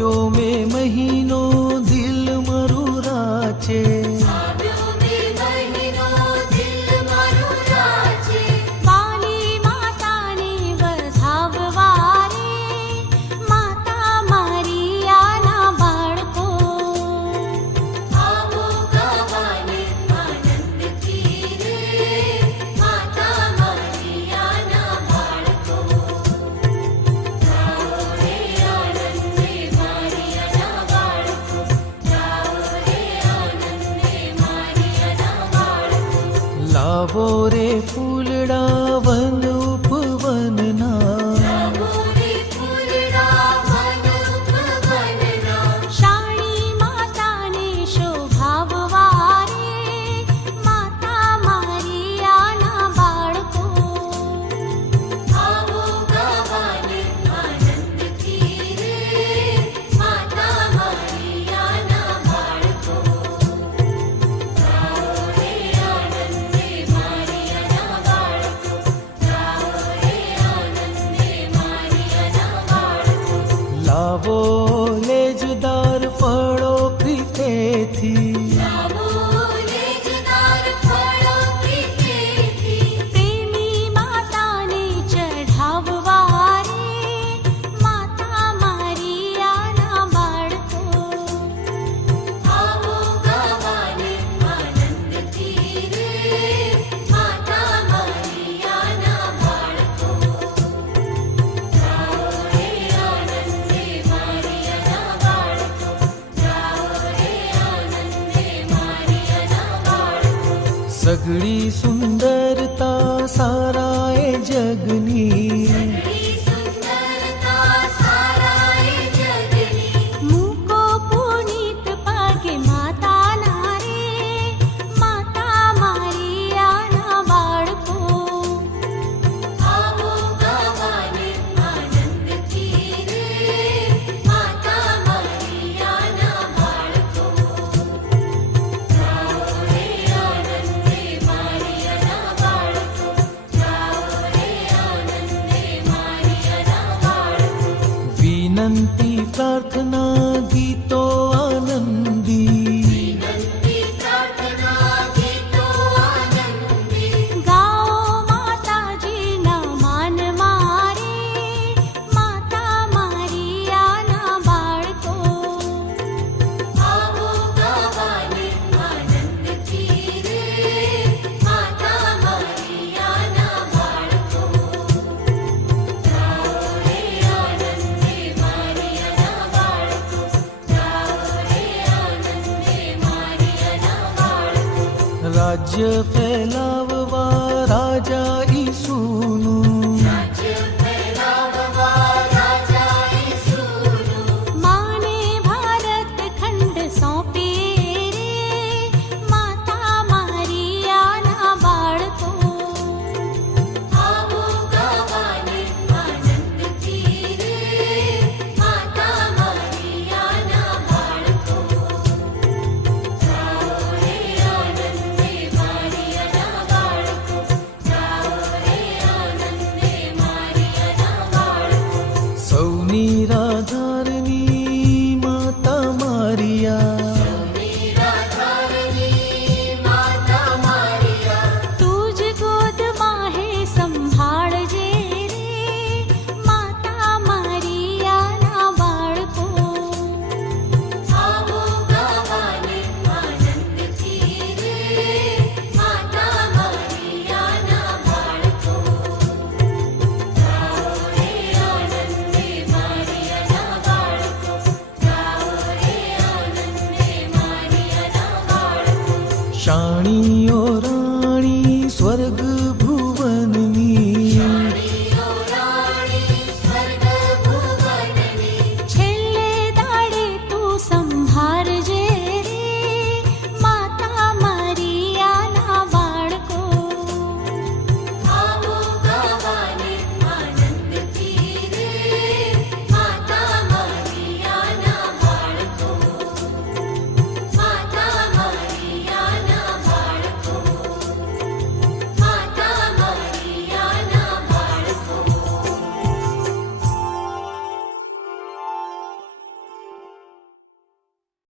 આવ્યો મે મહિનો દિલ મારું રાચે, વાલી માતાને વધાવવા રે, માતા મારી આના બાળકો. આવો ગાવાને આનંદથી રે, માતા મારી આના બાળકો. ગાઓ રે આનંદે મારી આના બાળકો, ગાઓ રે આનંદે મારી આના બાળકો. લાવો રે ફૂલડા વન ઉપવનના, શાણી માતાને શોભાવવા રે, માતા મારી આના બાળકો. આવો ગાવાને આનંદથી રે, માતા મારી આના બાળકો. ગાઓ રે આનંદે મારી આના બાળકો, ગાઓ રે આનંદે મારી આના બાળકો. લાવો લેજદાર ફળો પ્રીતેથી, લાવો લેજદાર ફળો પ્રીતેથી, પ્રેમી માતાને ચઢાવવા રે, માતા મારી આના બાળકો. આવો ગાવાને આનંદથી રે, માતા મારી આના બાળકો. ગાઓ રે આનંદે મારી આના બાળકો, ગાઓ રે આનંદે મારી આના બાળકો. સગળી સુંદરતા સારાએ જગની, સગળી સુંદરતા સારાએ જગની, મૂકો પુનીત પગે માતાના રે, માતા મારી આના બાળકો. આવો ગાવાને આનંદથી રે, માતા મારી આના બાળકો. ગાઓ રે આનંદે મારી આના બાળકો, ગાઓ રે આનંદે મારી આના બાળકો. વિનંતી પ્રાર્થના ગીતો આનંદી, વિનંતી પ્રાર્થના ગીતો આનંદી, ગાઓ માતાજીના માનમાં રે, માતા મારી આના બાળકો. આવો ગાવાને આનંદથી રે, માતા મારી આના બાળકો. ગાઓ રે આનંદે મારી આના બાળકો, ગાઓ રે આનંદે મારી આના બાળકો. રાજ્ય ફેલાવવા રાજા ઈસુનું, રાજ્ય ફેલાવવા રાજા ઈસુનું, માને ભારત ખંડ સોંપે રે, માતા મારી આના બાળકો. આવો ગાવાને આનંદથી રે, માતા મારી આના બાળકો. ગાઓ રે આનંદે મારી આના બાળકો, ગાઓ રે આનંદે મારી આના બાળકો. સૌની રાધારની માતા મારિયા, નિરાધારની માતા મારિયા, તુજ ગોદમાં હે સંભાળજે રે, માતા મારી આના બાળકો. આવો ગાવાને આનંદથી રે, માતા મારી આના બાળકો. ગાઓ રે આનંદે મારી આના બાળકો, ગાઓ રે આનંદે મારી આના બાળકો. શાણીઓ